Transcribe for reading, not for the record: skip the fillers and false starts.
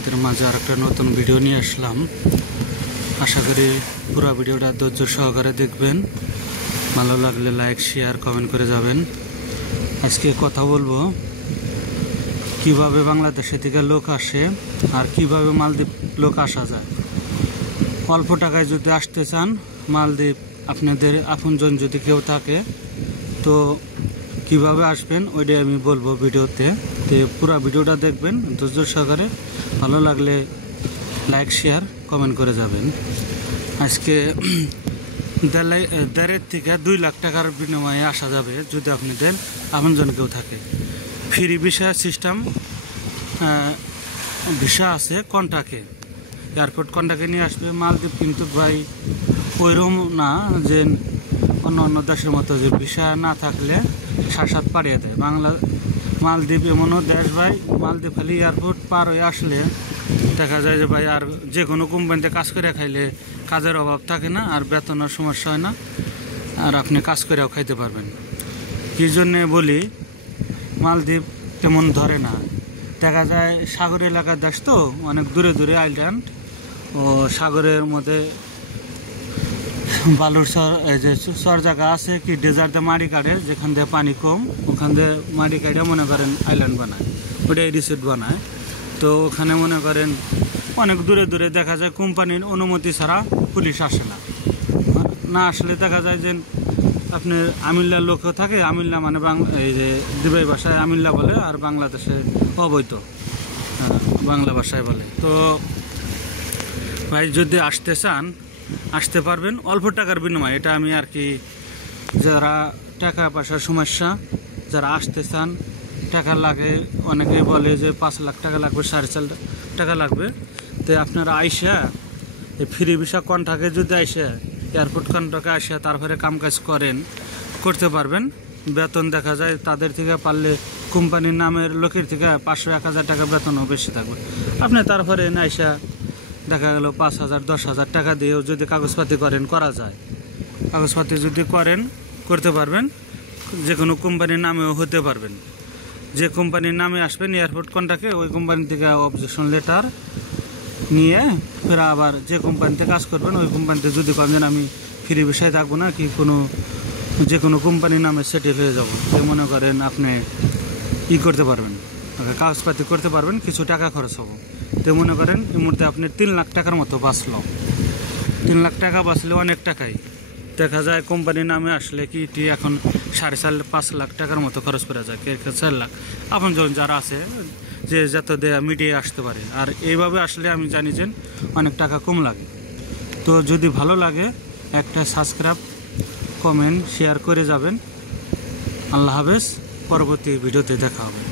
আপনাদের মাঝে আরেকটা নতুন ভিডিও নিয়ে আসলাম। আশা করি পুরো ভিডিওটা ধৈর্য সহকারে দেখবেন। ভালো লাগলে লাইক শেয়ার কমেন্ট করে যাবেন। আজকে কথা বলবো কিভাবে বাংলাদেশে থেকে লোক আসে আর কিভাবে মালদ্বীপ লোক আসা যায়। অল্প টাকায় যদি আসতে চান মালদ্বীপ, আপনাদের আপনজন যদি কেউ থাকে তো কিভাবে আসবেন ওইটাই আমি বলবো ভিডিওতে। তো পুরো ভিডিওটা দেখবেন ধৈর্য সহকারে। ভালো লাগলে লাইক শেয়ার কমেন্ট করে যাবেন। আজকে 1.5 থেকে 2 লাখ টাকার বিনিময়ে আসা যাবে যদি আপনাদের আপনজন কেউ থাকে। ফ্রি ভিসা সিস্টেম ভিসা আছে কন্টাকে, এয়ারপোর্ট কন্টাকে নিয়ে আসবে। মালদ্বীপ কিন্তু ভাই ওইরকম না যে অন্য দেশের মতো যে ভিসা না থাকলে সাত পাড়িয়ে দেয়। মালদ্বীপ এমনও দেশ ভাই, মালদ্বীপ খালি এয়ারপোর্ট পার হয়ে আসলে দেখা যায় যে ভাই আর যে কোনো কোম্পানিতে কাজ করে খাইলে কাজের অভাব থাকে না, আর বেতনের সমস্যা হয় না, আর আপনি কাজ করেও খাইতে পারবেন। কি জন্যে বলি, মালদ্বীপ তেমন ধরে না। দেখা যায় সাগর এলাকার দেশ তো, অনেক দূরে দূরে আইল্যান্ড ও সাগরের মধ্যে বালুর চর জায়গা আছে, কি ডেজার্টে মাটি কাটে, যেখান দিয়ে পানি কম ওখান দিয়ে মাটি কাটে মনে করেন আইল্যান্ড বানায়, ওটাই রিসোর্ট বানায়। তো ওখানে মনে করেন অনেক দূরে দূরে দেখা যায় কোম্পানির অনুমতি ছাড়া পুলিশ আসে না আসলে দেখা যায় যে আপনার আমিল্লার লোকও থাকে। আমিল্লা মানে এই যে দুবাই ভাষায় আমিল্লা বলে, আর বাংলাদেশে অবৈধ বাংলা ভাষায় বলে। তো ভাই যদি আসতে চান আসতে পারবেন অল্প টাকার বিনিময়ে। এটা আমি আর কি, যারা টাকা পয়সার সমস্যা, যারা আসতে চান, টাকা লাগে, অনেকে বলে যে 5 লাখ টাকা লাগবে, 4.5 লাখ টাকা লাগবে। তো আপনারা আইসা এই ফ্রি ভিসা কন্ট্রাক্টে যদি আইসা এয়ারপোর্ট কন্ট্রাক্টে আসা তারপরে কাজ করতে পারবেন। বেতন দেখা যায় তাদের থেকে পারলে কোম্পানির নামের লোকের থেকে 500-1000 টাকা বেতনও বেশি থাকবে। আপনি তারপরে আইসা দেখা গেল 5,000 10,000 টাকা দিয়েও যদি কাগজপাতি করা যায়। কাগজপাতি যদি করতে পারবেন, যে কোনো কোম্পানির নামেও হতে পারবেন। যে কোম্পানির নামে আসবেন এয়ারপোর্ট কন্ট্রাক্টে, ওই কোম্পানি থেকে অবজেকশন লেটার নিয়ে ফের আবার যে কোম্পানিতে কাজ করবেন ওই কোম্পানিতে যদি করেন আমি ফ্রি ভিসায় থাকবো না, কি যে কোনো কোম্পানির নামে সেটেল হয়ে যাব, যে মনে করেন আপনি করতে পারবেন, কাগজপাতি করতে পারবেন, কিছু টাকা খরচ হবে। তো মনে করেন এই মুহূর্তে আপনি 3 লাখ টাকার মতো বাঁচল। 3 লাখ টাকা বাঁচলে অনেক টাকাই। দেখা যায় কোম্পানির নামে আসলে কি এখন 4.5-5 লাখ টাকার মতো খরচ করা যায়, 4 লাখ আপনজন যারা আছে যে যত দেয়া মিটিয়ে আসতে পারে। আর এইভাবে আসলে আমি জানি যে অনেক টাকা কম লাগে। তো যদি ভালো লাগে একটা সাবস্ক্রাইব কমেন্ট শেয়ার করে যাবেন। আল্লাহ হাফেজ, পরবর্তী ভিডিওতে দেখা হবে।